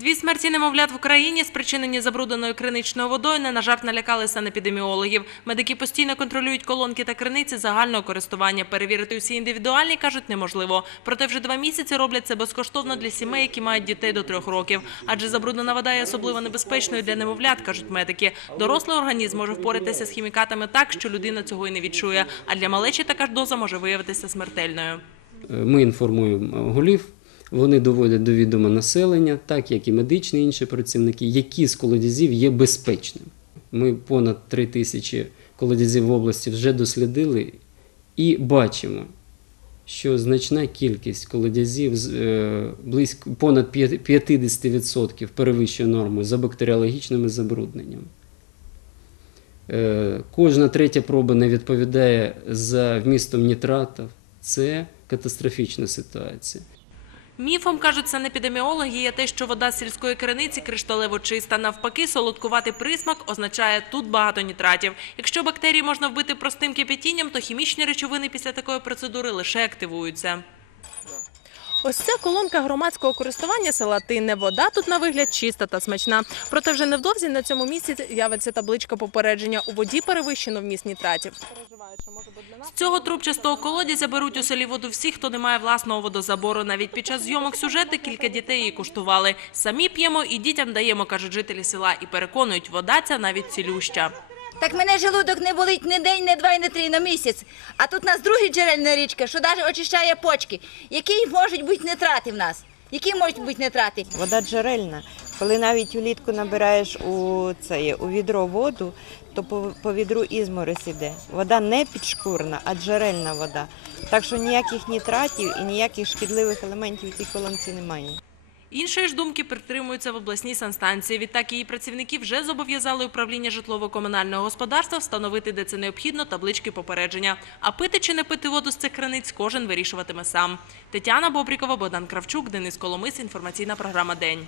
Дві смерті немовлят в Україні, спричинені забрудненою криничною водою, не на жарт налякали санепідеміологів. Медики постійно контролюють колонки та криниці загального користування. Перевірити усі індивідуальні, кажуть, неможливо. Проте вже два місяці роблять це безкоштовно для сімей, які мають дітей до трьох років. Адже забруднена вода є особливо небезпечною для немовлят, кажуть медики. Дорослий організм може впоратися з хімікатами так, що людина цього і не відчує. А для малечі така ж доза може виявитися смертельною. Ми інформуємо голів, вони доводять до відома населення, так як і медичні інші працівники, які з колодязів є безпечними. Ми понад 3 тисячі колодязів в області вже дослідили і бачимо, що значна кількість колодязів е, близько понад 50% перевищує норму за бактеріологічними забрудненнями. Е, Кожна третя проба не відповідає за вмістом нітратів. Це катастрофічна ситуація. Міфом, кажуть санепідеміологи, є те, що вода з сільської криниці кришталево чиста. Навпаки, солодкувати присмак означає тут багато нітратів. Якщо бактерії можна вбити простим кипятінням, то хімічні речовини після такої процедури лише активуються. Ось ця колонка громадського користування села Тинне. Вода тут на вигляд чиста та смачна. Проте вже невдовзі на цьому місці з'явиться табличка попередження. У воді перевищено вміст нітратів. З цього трубчастого колодязя беруть у селі воду всі, хто не має власного водозабору. Навіть під час зйомок сюжету кілька дітей її куштували. Самі п'ємо і дітям даємо, кажуть жителі села, і переконують, вода ця навіть цілюща. Так мене желудок не болить ні день, ні два, ні три на місяць. А тут у нас друга джерельна річка, що навіть очищає почки. Які можуть бути нитрати в нас? Які можуть бути нитрати? Вода джерельна. Коли навіть улітку набираєш у це у відро воду, то по, по відру ізморозь іде. Вода не підшкурна, а джерельна вода. Так що ніяких нітратів і ніяких шкідливих елементів у цій колонці немає. Іншої ж думки притримуються в обласній санстанції. Відтак її працівники вже зобов'язали управління житлово-комунального господарства встановити, де це необхідно, таблички попередження. А пити чи не пити воду з цих краниць кожен вирішуватиме сам. Тетяна Бобрікова, Богдан Кравчук, Денис Коломис. Інформаційна програма День.